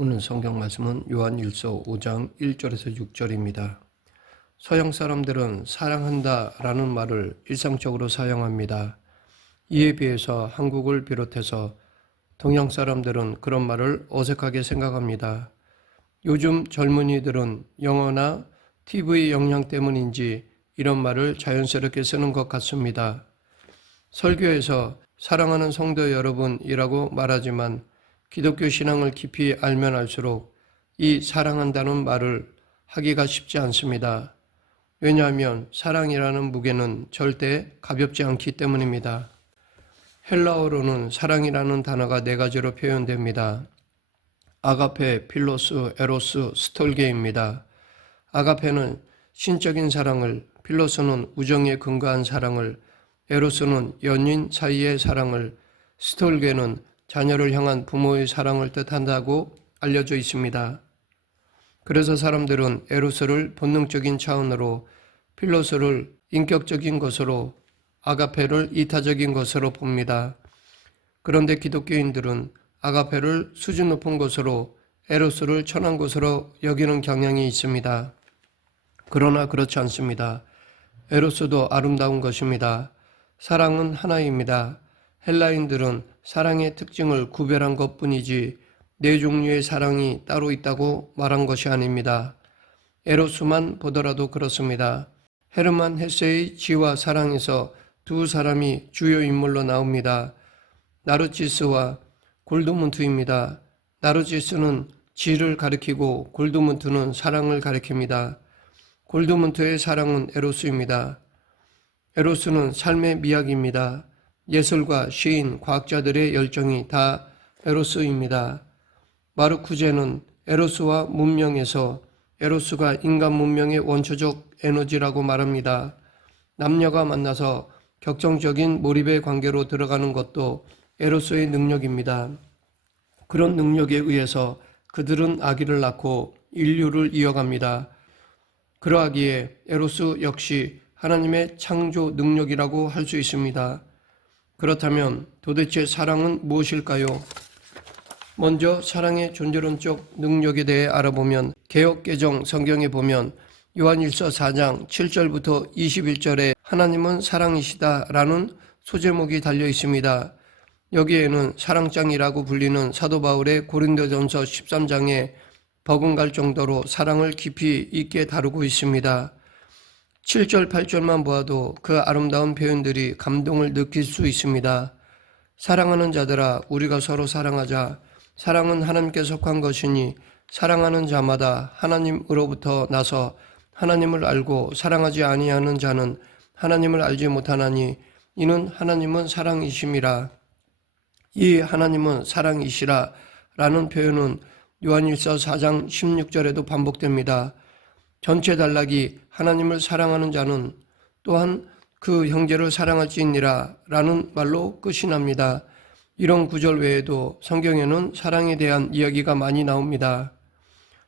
오늘 성경 말씀은 요한일서 5장 1절에서 6절입니다. 서양 사람들은 사랑한다 라는 말을 일상적으로 사용합니다. 이에 비해서 한국을 비롯해서 동양 사람들은 그런 말을 어색하게 생각합니다. 요즘 젊은이들은 영어나 TV 영향 때문인지 이런 말을 자연스럽게 쓰는 것 같습니다. 설교에서 사랑하는 성도 여러분이라고 말하지만 기독교 신앙을 깊이 알면 알수록 이 사랑한다는 말을 하기가 쉽지 않습니다. 왜냐하면 사랑이라는 무게는 절대 가볍지 않기 때문입니다. 헬라어로는 사랑이라는 단어가 네 가지로 표현됩니다. 아가페, 필로스, 에로스, 스톨게입니다. 아가페는 신적인 사랑을, 필로스는 우정에 근거한 사랑을, 에로스는 연인 사이의 사랑을, 스톨게는 자녀를 향한 부모의 사랑을 뜻한다고 알려져 있습니다. 그래서 사람들은 에로스를 본능적인 차원으로, 필로스를 인격적인 것으로, 아가페를 이타적인 것으로 봅니다. 그런데 기독교인들은 아가페를 수준 높은 것으로, 에로스를 천한 것으로 여기는 경향이 있습니다. 그러나 그렇지 않습니다. 에로스도 아름다운 것입니다. 사랑은 하나입니다. 헬라인들은 사랑의 특징을 구별한 것뿐이지 네 종류의 사랑이 따로 있다고 말한 것이 아닙니다. 에로스만 보더라도 그렇습니다. 헤르만 헤세의 지와 사랑에서 두 사람이 주요 인물로 나옵니다. 나르치스와 골드문트입니다. 나르치스는 지를 가리키고 골드문트는 사랑을 가리킵니다. 골드문트의 사랑은 에로스입니다. 에로스는 삶의 미학입니다. 예술가, 시인, 과학자들의 열정이 다 에로스입니다. 마르쿠제는 에로스와 문명에서 에로스가 인간 문명의 원초적 에너지라고 말합니다. 남녀가 만나서 격정적인 몰입의 관계로 들어가는 것도 에로스의 능력입니다. 그런 능력에 의해서 그들은 아기를 낳고 인류를 이어갑니다. 그러하기에 에로스 역시 하나님의 창조 능력이라고 할 수 있습니다. 그렇다면 도대체 사랑은 무엇일까요? 먼저 사랑의 존재론적 능력에 대해 알아보면 개역개정 성경에 보면 요한일서 4장 7절부터 21절에 하나님은 사랑이시다 라는 소제목이 달려 있습니다. 여기에는 사랑장이라고 불리는 사도 바울의 고린도전서 13장에 버금갈 정도로 사랑을 깊이 있게 다루고 있습니다. 7절, 8절만 보아도 그 아름다운 표현들이 감동을 느낄 수 있습니다. 사랑하는 자들아, 우리가 서로 사랑하자. 사랑은 하나님께 속한 것이니 사랑하는 자마다 하나님으로부터 나서 하나님을 알고 사랑하지 아니하는 자는 하나님을 알지 못하나니 이는 하나님은 사랑이심이라. 이 하나님은 사랑이시라 라는 표현은 요한일서 4장 16절에도 반복됩니다. 전체 단락이 하나님을 사랑하는 자는 또한 그 형제를 사랑할지니라 라는 말로 끝이 납니다. 이런 구절 외에도 성경에는 사랑에 대한 이야기가 많이 나옵니다.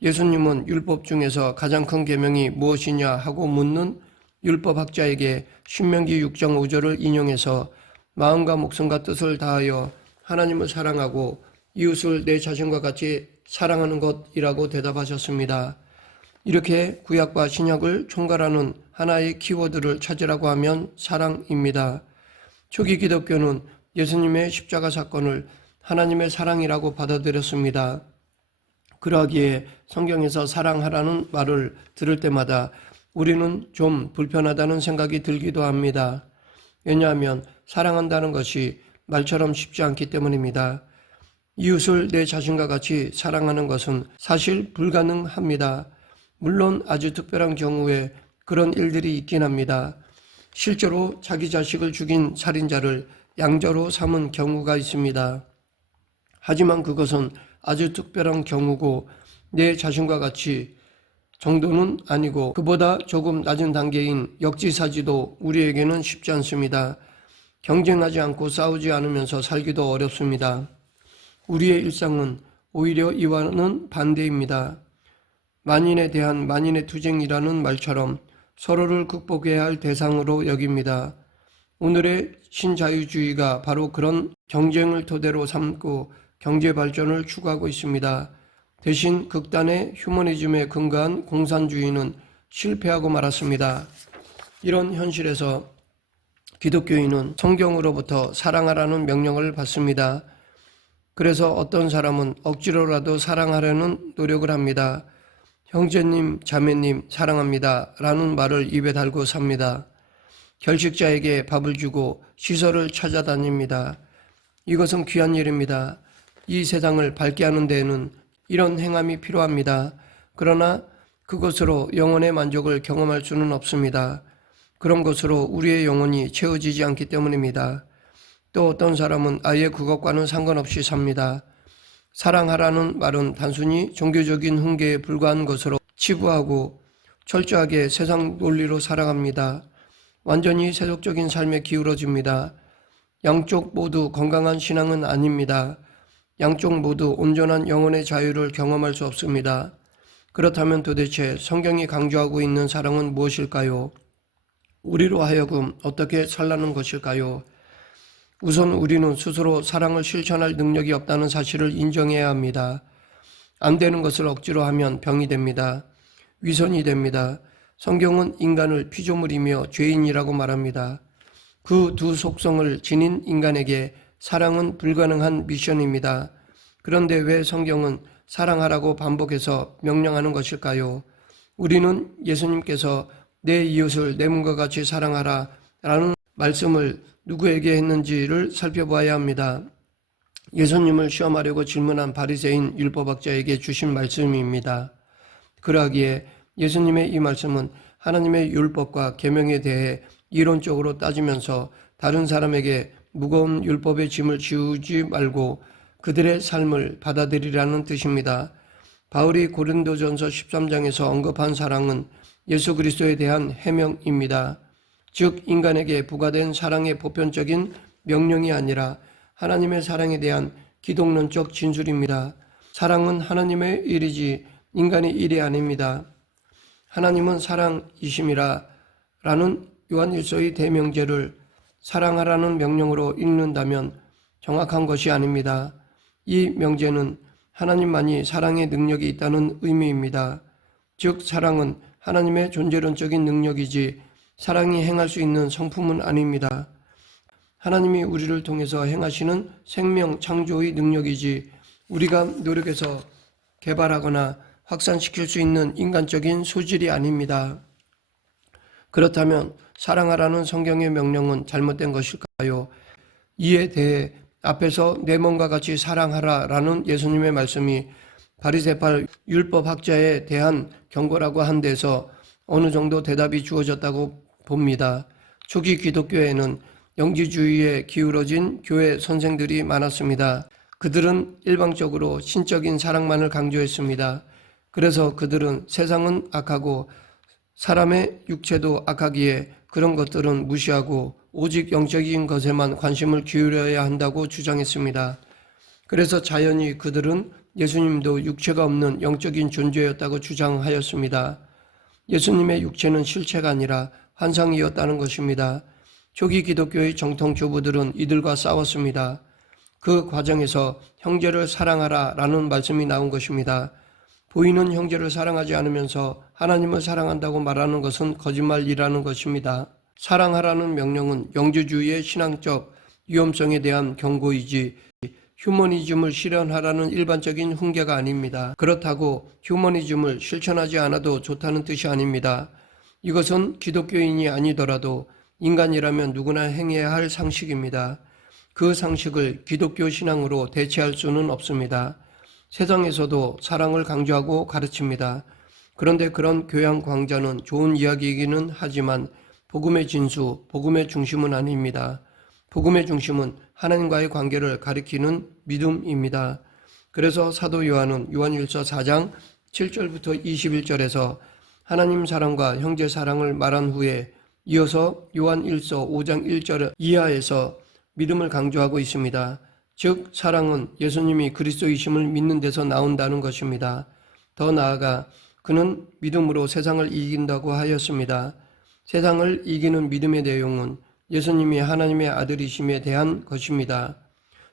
예수님은 율법 중에서 가장 큰 계명이 무엇이냐 하고 묻는 율법학자에게 신명기 6장 5절을 인용해서 마음과 목숨과 뜻을 다하여 하나님을 사랑하고 이웃을 내 자신과 같이 사랑하는 것이라고 대답하셨습니다. 이렇게 구약과 신약을 총괄하는 하나의 키워드를 찾으라고 하면 사랑입니다. 초기 기독교는 예수님의 십자가 사건을 하나님의 사랑이라고 받아들였습니다. 그러하기에 성경에서 사랑하라는 말을 들을 때마다 우리는 좀 불편하다는 생각이 들기도 합니다. 왜냐하면 사랑한다는 것이 말처럼 쉽지 않기 때문입니다. 이웃을 내 자신과 같이 사랑하는 것은 사실 불가능합니다. 물론 아주 특별한 경우에 그런 일들이 있긴 합니다. 실제로 자기 자식을 죽인 살인자를 양자로 삼은 경우가 있습니다. 하지만 그것은 아주 특별한 경우고 내 자신과 같이 정도는 아니고 그보다 조금 낮은 단계인 역지사지도 우리에게는 쉽지 않습니다. 경쟁하지 않고 싸우지 않으면서 살기도 어렵습니다. 우리의 일상은 오히려 이와는 반대입니다. 만인에 대한 만인의 투쟁이라는 말처럼 서로를 극복해야 할 대상으로 여깁니다. 오늘의 신자유주의가 바로 그런 경쟁을 토대로 삼고 경제 발전을 추구하고 있습니다. 대신 극단의 휴머니즘에 근거한 공산주의는 실패하고 말았습니다. 이런 현실에서 기독교인은 성경으로부터 사랑하라는 명령을 받습니다. 그래서 어떤 사람은 억지로라도 사랑하려는 노력을 합니다. 형제님, 자매님 사랑합니다 라는 말을 입에 달고 삽니다. 결식자에게 밥을 주고 시설을 찾아다닙니다. 이것은 귀한 일입니다. 이 세상을 밝게 하는 데에는 이런 행함이 필요합니다. 그러나 그것으로 영혼의 만족을 경험할 수는 없습니다. 그런 것으로 우리의 영혼이 채워지지 않기 때문입니다. 또 어떤 사람은 아예 그것과는 상관없이 삽니다. 사랑하라는 말은 단순히 종교적인 훈계에 불과한 것으로 치부하고 철저하게 세상 논리로 살아갑니다. 완전히 세속적인 삶에 기울어집니다. 양쪽 모두 건강한 신앙은 아닙니다. 양쪽 모두 온전한 영혼의 자유를 경험할 수 없습니다. 그렇다면 도대체 성경이 강조하고 있는 사랑은 무엇일까요? 우리로 하여금 어떻게 살라는 것일까요? 우선 우리는 스스로 사랑을 실천할 능력이 없다는 사실을 인정해야 합니다. 안 되는 것을 억지로 하면 병이 됩니다. 위선이 됩니다. 성경은 인간을 피조물이며 죄인이라고 말합니다. 그 두 속성을 지닌 인간에게 사랑은 불가능한 미션입니다. 그런데 왜 성경은 사랑하라고 반복해서 명령하는 것일까요? 우리는 예수님께서 내 이웃을 내 몸과 같이 사랑하라 라는 말씀을 누구에게 했는지를 살펴봐야 합니다. 예수님을 시험하려고 질문한 바리새인 율법학자에게 주신 말씀입니다. 그러하기에 예수님의 이 말씀은 하나님의 율법과 계명에 대해 이론적으로 따지면서 다른 사람에게 무거운 율법의 짐을 지우지 말고 그들의 삶을 받아들이라는 뜻입니다. 바울이 고린도전서 13장에서 언급한 사랑은 예수 그리스도에 대한 해명입니다. 즉 인간에게 부과된 사랑의 보편적인 명령이 아니라 하나님의 사랑에 대한 기독론적 진술입니다. 사랑은 하나님의 일이지 인간의 일이 아닙니다. 하나님은 사랑이심이라 라는 요한일서의 대명제를 사랑하라는 명령으로 읽는다면 정확한 것이 아닙니다. 이 명제는 하나님만이 사랑의 능력이 있다는 의미입니다. 즉 사랑은 하나님의 존재론적인 능력이지 사랑이 행할 수 있는 성품은 아닙니다. 하나님이 우리를 통해서 행하시는 생명 창조의 능력이지 우리가 노력해서 개발하거나 확산시킬 수 있는 인간적인 소질이 아닙니다. 그렇다면 사랑하라는 성경의 명령은 잘못된 것일까요? 이에 대해 앞에서 내 몸과 같이 사랑하라 라는 예수님의 말씀이 바리새파 율법학자에 대한 경고라고 한 데서 어느 정도 대답이 주어졌다고 봅니다. 초기 기독교에는 영지주의에 기울어진 교회 선생들이 많았습니다. 그들은 일방적으로 신적인 사랑만을 강조했습니다. 그래서 그들은 세상은 악하고 사람의 육체도 악하기에 그런 것들은 무시하고 오직 영적인 것에만 관심을 기울여야 한다고 주장했습니다. 그래서 자연히 그들은 예수님도 육체가 없는 영적인 존재였다고 주장하였습니다. 예수님의 육체는 실체가 아니라 환상이었다는 것입니다. 초기 기독교의 정통 교부들은 이들과 싸웠습니다. 그 과정에서 형제를 사랑하라 라는 말씀이 나온 것입니다. 보이는 형제를 사랑하지 않으면서 하나님을 사랑한다고 말하는 것은 거짓말이라는 것입니다. 사랑하라는 명령은 영주주의의 신앙적 위험성에 대한 경고이지 휴머니즘을 실현하라는 일반적인 훈계가 아닙니다. 그렇다고 휴머니즘을 실천하지 않아도 좋다는 뜻이 아닙니다. 이것은 기독교인이 아니더라도 인간이라면 누구나 행해야 할 상식입니다. 그 상식을 기독교 신앙으로 대체할 수는 없습니다. 세상에서도 사랑을 강조하고 가르칩니다. 그런데 그런 교양 강좌는 좋은 이야기이기는 하지만 복음의 진수, 복음의 중심은 아닙니다. 복음의 중심은 하나님과의 관계를 가리키는 믿음입니다. 그래서 사도 요한은 요한일서 4장 7절부터 21절에서 하나님 사랑과 형제 사랑을 말한 후에 이어서 요한일서 5장 1절 이하에서 믿음을 강조하고 있습니다. 즉 사랑은 예수님이 그리스도이심을 믿는 데서 나온다는 것입니다. 더 나아가 그는 믿음으로 세상을 이긴다고 하였습니다. 세상을 이기는 믿음의 내용은 예수님이 하나님의 아들이심에 대한 것입니다.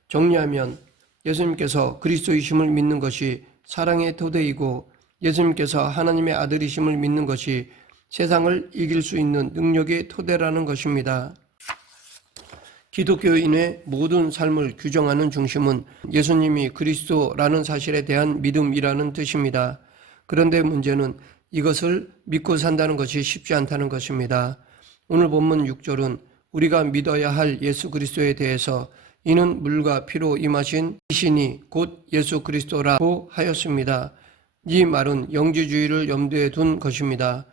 정리하면 예수님께서 그리스도이심을 믿는 것이 사랑의 토대이고 예수님께서 하나님의 아들이심을 믿는 것이 세상을 이길 수 있는 능력의 토대라는 것입니다. 기독교인의 모든 삶을 규정하는 중심은 예수님이 그리스도라는 사실에 대한 믿음이라는 뜻입니다. 그런데 문제는 이것을 믿고 산다는 것이 쉽지 않다는 것입니다. 오늘 본문 6절은 우리가 믿어야 할 예수 그리스도에 대해서 이는 물과 피로 임하신 이신이 곧 예수 그리스도라고 하였습니다. 이 말은 영지주의를 염두에 둔 것입니다.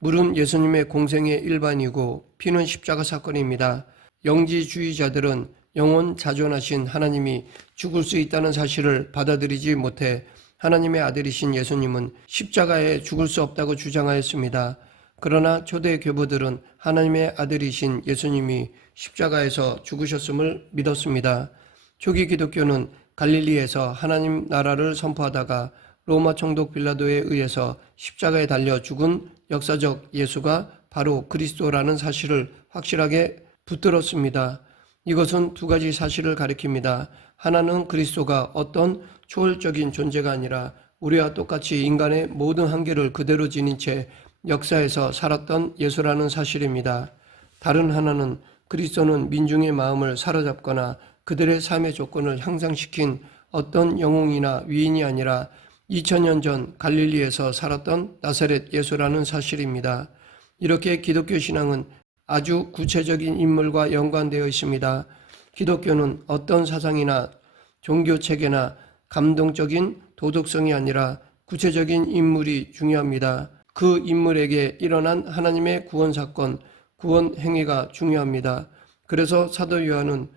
물은 예수님의 공생의 일반이고 피는 십자가 사건입니다. 영지주의자들은 영원 자존하신 하나님이 죽을 수 있다는 사실을 받아들이지 못해 하나님의 아들이신 예수님은 십자가에 죽을 수 없다고 주장하였습니다. 그러나 초대 교부들은 하나님의 아들이신 예수님이 십자가에서 죽으셨음을 믿었습니다. 초기 기독교는 갈릴리에서 하나님 나라를 선포하다가 로마 총독 빌라도에 의해서 십자가에 달려 죽은 역사적 예수가 바로 그리스도라는 사실을 확실하게 붙들었습니다. 이것은 두 가지 사실을 가리킵니다. 하나는 그리스도가 어떤 초월적인 존재가 아니라 우리와 똑같이 인간의 모든 한계를 그대로 지닌 채 역사에서 살았던 예수라는 사실입니다. 다른 하나는 그리스도는 민중의 마음을 사로잡거나 그들의 삶의 조건을 향상시킨 어떤 영웅이나 위인이 아니라 2000년 전 갈릴리에서 살았던 나사렛 예수라는 사실입니다. 이렇게 기독교 신앙은 아주 구체적인 인물과 연관되어 있습니다. 기독교는 어떤 사상이나 종교 체계나 감동적인 도덕성이 아니라 구체적인 인물이 중요합니다. 그 인물에게 일어난 하나님의 구원 사건, 구원 행위가 중요합니다. 그래서 사도 요한은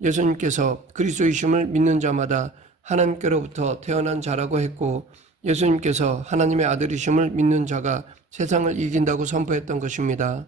예수님께서 그리스도이심을 믿는 자마다 하나님께로부터 태어난 자라고 했고 예수님께서 하나님의 아들이심을 믿는 자가 세상을 이긴다고 선포했던 것입니다.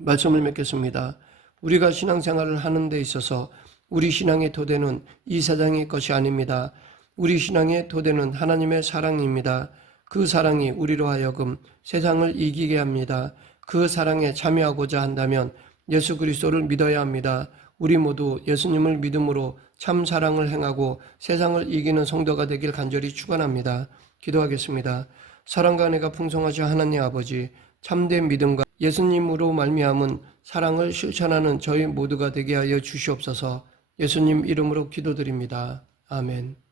말씀을 맺겠습니다. 우리가 신앙생활을 하는 데 있어서 우리 신앙의 토대는 이 세상의 것이 아닙니다. 우리 신앙의 토대는 하나님의 사랑입니다. 그 사랑이 우리로 하여금 세상을 이기게 합니다. 그 사랑에 참여하고자 한다면 예수 그리스도를 믿어야 합니다. 우리 모두 예수님을 믿음으로 참 사랑을 행하고 세상을 이기는 성도가 되길 간절히 축원합니다. 기도하겠습니다. 사랑과 은혜가 풍성하신 하나님 아버지, 참된 믿음과 예수님으로 말미암은 사랑을 실천하는 저희 모두가 되게 하여 주시옵소서. 예수님 이름으로 기도드립니다. 아멘.